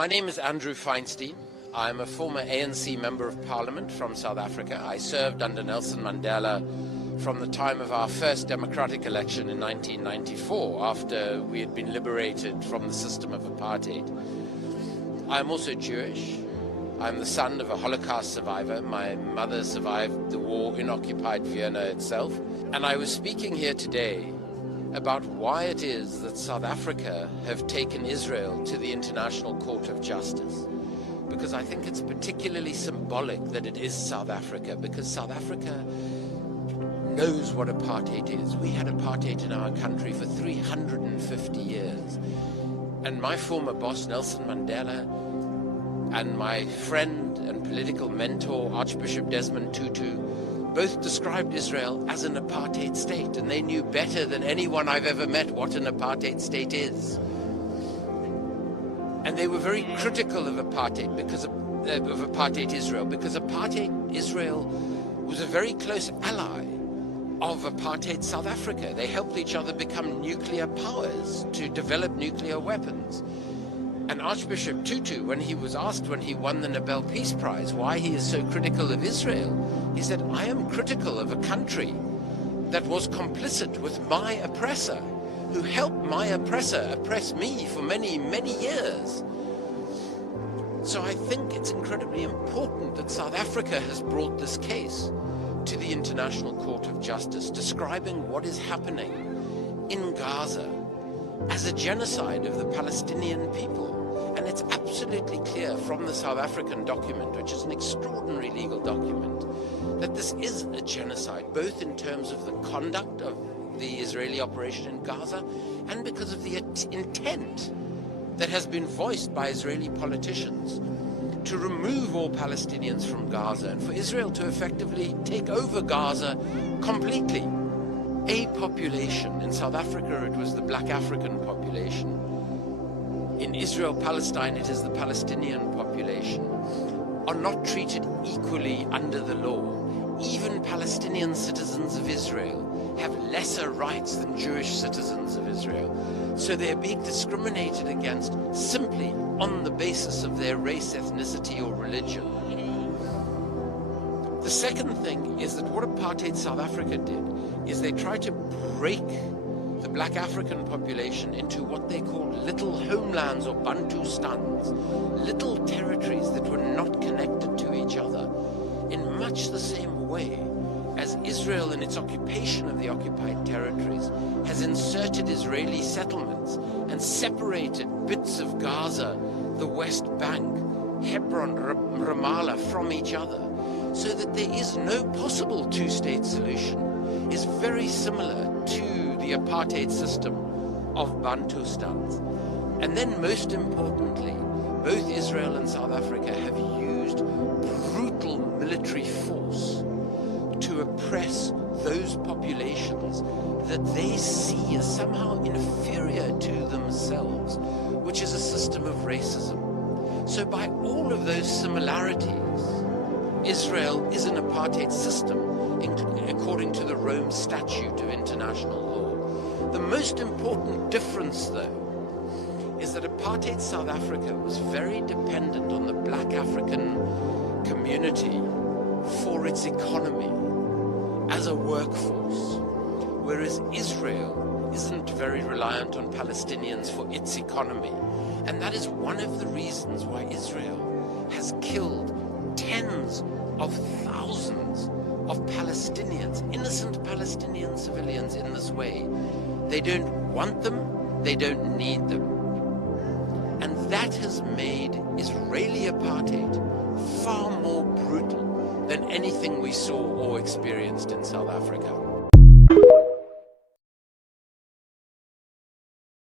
My name is Andrew Feinstein. I'm a former ANC Member of Parliament from South Africa. I served under Nelson Mandela from the time of our first democratic election in 1994, after we had been liberated from the system of apartheid. I'm also Jewish. I'm the son of a Holocaust survivor. My mother survived the war in occupied Vienna itself. And I was speaking here today about why it is that South Africa have taken Israel to the International Court of Justice. Because I think it's particularly symbolic that it is South Africa, because South Africa knows what apartheid is. We had apartheid in our country for 350 years. And my former boss, Nelson Mandela, and my friend and political mentor, Archbishop Desmond Tutu, both described Israel as an apartheid state, and they knew better than anyone I've ever met what an apartheid state is. And they were very critical of apartheid because of apartheid Israel, because apartheid Israel was a very close ally of apartheid South Africa. They helped each other become nuclear powers to develop nuclear weapons. And Archbishop Tutu, when he was asked when he won the Nobel Peace Prize why he is so critical of Israel, he said, I am critical of a country that was complicit with my oppressor, who helped my oppressor oppress me for many, many years. So I think it's incredibly important that South Africa has brought this case to the International Court of Justice, describing what is happening in Gaza as a genocide of the Palestinian people. And it's absolutely clear from the South African document, which is an extraordinary legal document, that this is a genocide, both in terms of the conduct of the Israeli operation in Gaza and because of the intent that has been voiced by Israeli politicians to remove all Palestinians from Gaza and for Israel to effectively take over Gaza completely. A population, in South Africa it was the black African population, in Israel, Palestine, it is the Palestinian population, are not treated equally under the law. Even Palestinian citizens of Israel have lesser rights than Jewish citizens of Israel. So they're being discriminated against simply on the basis of their race, ethnicity, or religion. The second thing is that what apartheid South Africa did is they tried to break the black African population into what they called little homelands or Bantustans, little territories that were not connected to each other, in much the same way as Israel in its occupation of the occupied territories has inserted Israeli settlements and separated bits of Gaza, the West Bank, Hebron, Ramallah from each other, so that there is no possible two-state solution, is very similar to the apartheid system of Bantustans. And then most importantly, both Israel and South Africa have used brutal military force to oppress those populations that they see as somehow inferior to themselves, which is a system of racism. So by all of those similarities, Israel is an apartheid system according to the Rome Statute of International Law. The most important difference, though, is that apartheid South Africa was very dependent on the black African community for its economy as a workforce, whereas Israel isn't very reliant on Palestinians for its economy. And that is one of the reasons why Israel has killed tens of thousands of Palestinians, innocent Palestinian civilians, in this way. They don't want them, they don't need them. And that has made Israeli apartheid far more brutal than anything we saw or experienced in South Africa.